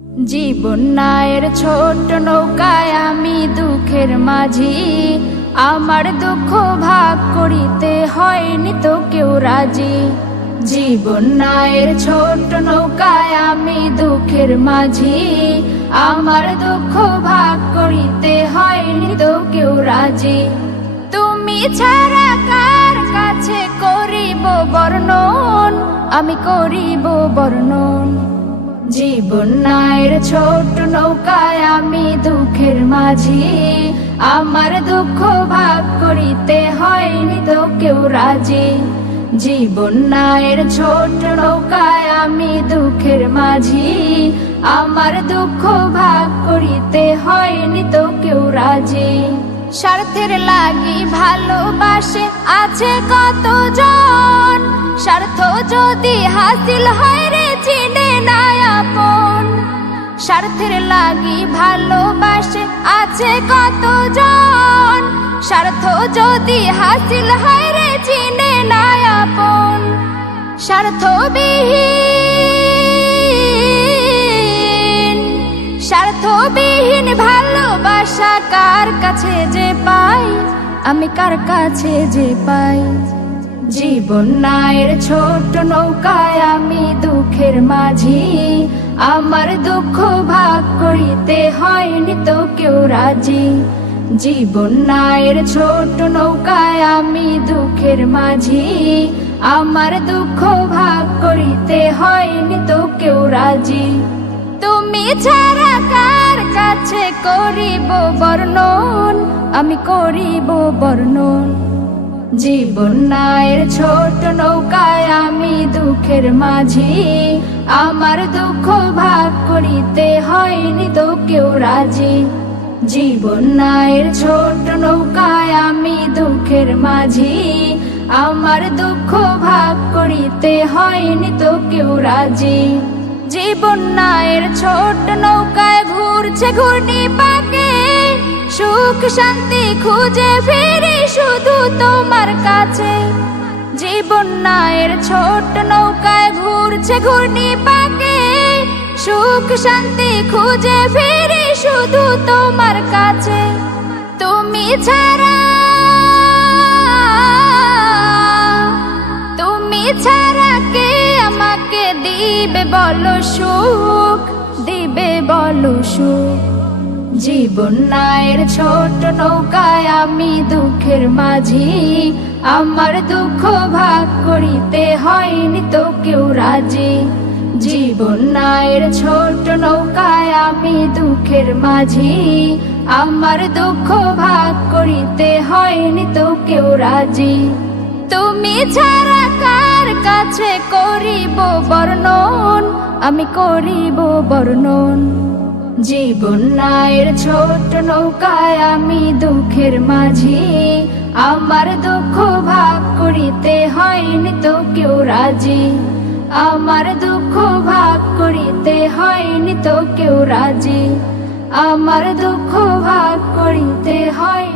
জীবন নায়ের ছোট নৌকায় আমি দুঃখের মাঝি, আমার দুঃখ ভাগ করিতে হয়নি তো কেউ রাজি। জীবন নায়ের ছোট নৌকায় আমি দুঃখের মাঝি, আমার দুঃখ ভাগ করিতে হয়নি তো কেউ রাজি। তুমি ছাড়া কার কাছে করিব বর্ণন, আমি করিব বর্ণন। জীবন নায়ের ছোট নৌকায় আমি দুঃখের মাঝি, আমার দুঃখ ভাগ করিতে হয়নি তো কেউ রাজি। জীবন নায়ের ছোট নৌকায় আমি দুঃখের মাঝি, আমার দুঃখ ভাগ করিতে হয়নি তো কেউ রাজি। স্বার্থের লাগি ভালোবাসে আছে কতজন, স্বার্থ যদি হাসিল হয় রে চিনে না আপন। স্বার্থের লাগি ভালোবাসে আছে কতজন, স্বার্থ যদি হাসিল হয় রে চিনে না আপন। স্বার্থবিহীন ভালোবাসা কার কাছে যে পাই, আমি কার কাছে যে পাই। জীবন নায়ের ছোট নৌকায় আমি দুঃখের মাঝি, আমার দুঃখ ভাগ করিতে হয়নি তো কেউ রাজি। জীবন নায়ের ছোট নৌকায় আমি দুঃখের মাঝি, আমার দুঃখ ভাগ করিতে হয়নি তো কেউ রাজি। তুমি ছাড়া কার কাছে করিব বর্ণন, আমি করিব বর্ণন। জীবন নায়ের ছোট নৌকায় আমি দুঃখের মাঝি, আমার দুঃখ ভাগ করিতে হয়নি তো কেউ রাজি। জীবন নায়ের ছোট নৌকায় আমি দুঃখের মাঝি, আমার দুঃখ ভাগ করিতে হয়নি তো কেউ রাজি। জীবন নায়ের ছোট নৌকায় ঘুরছে ঘূর্ণি পাকে, সুখ শান্তি খুঁজে ফিরি শুধু তোমার কাছে। জীবন নায়ের ছোট নৌকায় ঘুরছে ঘূর্ণি পাকে, সুখ শান্তি খুঁজে ফিরি শুধু তোমার কাছে। তুমি ছাড়া কে আমাকে দিবে বলো সুখ, দিবে বলো সুখ। জীবন নায়ের ছোট নৌকায় আমি দুঃখের মাঝি, আমার দুঃখ ভাগ করিতে হয়নি তো কেউ রাজি। জীবন নায়ের ছোট নৌকায় আমি দুঃখের মাঝি, আমার দুঃখ ভাগ করিতে হয়নি তো কেউ রাজি। তুমি ছাড়া কার কাছে করিব বর্ণন, আমি করিব বর্ণন। জীবন নায়ের ছোট নৌকায় আমি দুঃখের মাঝি, আমার দুঃখ ভাগ করিতে হয়নি তো কেউ রাজি। আমার দুঃখ ভাগ করিতে হয়নি তো কেউ রাজি, আমার দুঃখ ভাগ করিতে হয়।